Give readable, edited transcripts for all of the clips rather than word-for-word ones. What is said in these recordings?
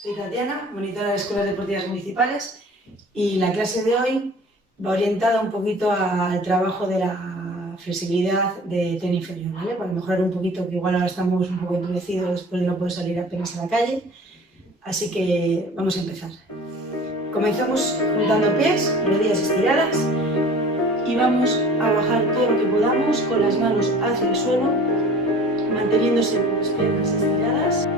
Soy Tatiana, monitora de escuelas deportivas municipales, y la clase de hoy va orientada un poquito al trabajo de la flexibilidad de tren inferior, ¿vale? Para mejorar un poquito, que igual ahora estamos un poco endurecidos después de no poder salir apenas a la calle. Así que vamos a empezar. Comenzamos juntando pies, rodillas estiradas, y vamos a bajar todo lo que podamos con las manos hacia el suelo, manteniéndose con las piernas estiradas.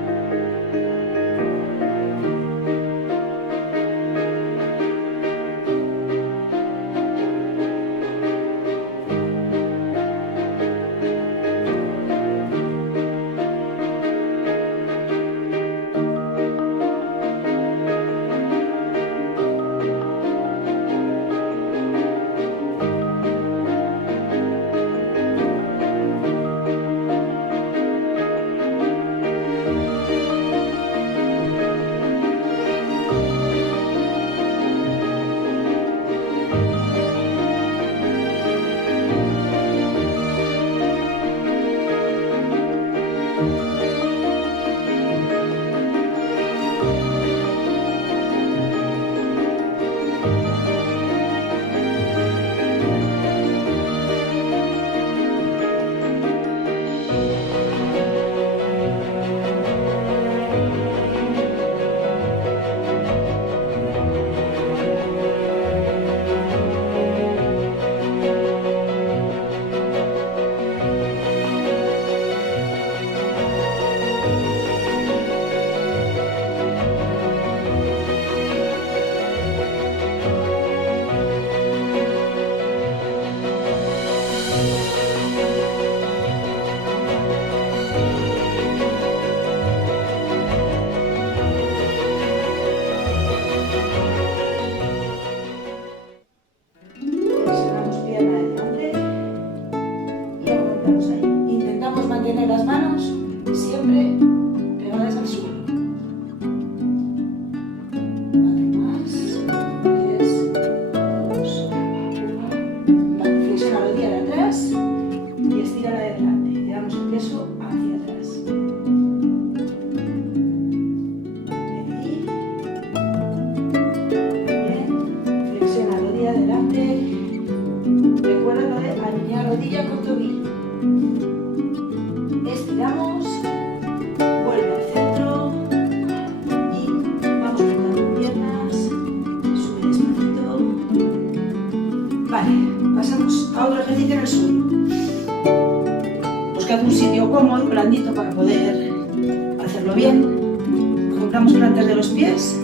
Intentamos mantener las manos siempre pegadas al suelo. Vale, más. 3, 2, 1. Vale, flexiona la rodilla de atrás y estira la de delante. Llevamos el peso hacia atrás. Ahí. Bien. Flexiona la rodilla de delante. Recuerda lo de alinear rodilla con tobillo. Estiramos, vuelve al centro y vamos juntando piernas, sube despacito. Vale, pasamos a otro ejercicio en el suelo. Buscad un sitio cómodo, blandito, para poder hacerlo bien. Juntamos plantas de los pies,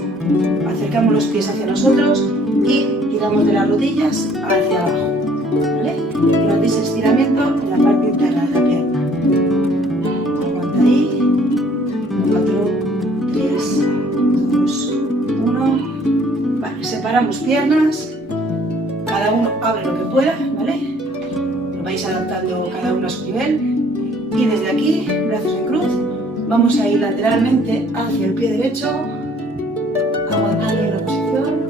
acercamos los pies hacia nosotros y tiramos de las rodillas hacia abajo. ¿Vale? Y notéis el estiramiento en la parte interna de la pierna. Aguanta ahí. 4, 3, 2, 1. Vale, separamos piernas. Cada uno abre lo que pueda, ¿vale? Lo vais adaptando cada uno a su nivel. Y desde aquí, brazos en cruz, vamos a ir lateralmente hacia el pie derecho, aguantando en la posición.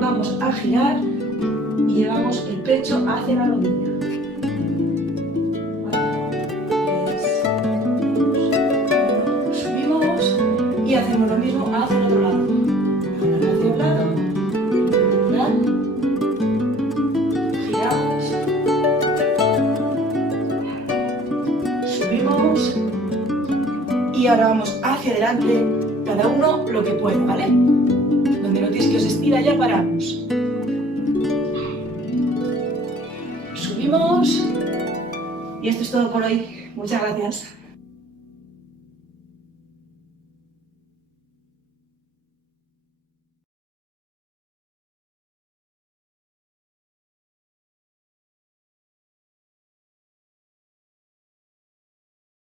Vamos a girar y llevamos el pecho hacia la rodilla. 4, 3, 2, 1. Subimos y hacemos lo mismo hacia el otro lado. Hacia un lado, giramos, subimos y ahora vamos hacia adelante, cada uno lo que pueda, ¿vale? Donde notéis que os estira, ya paramos. Subimos. Y esto es todo por hoy. Muchas gracias.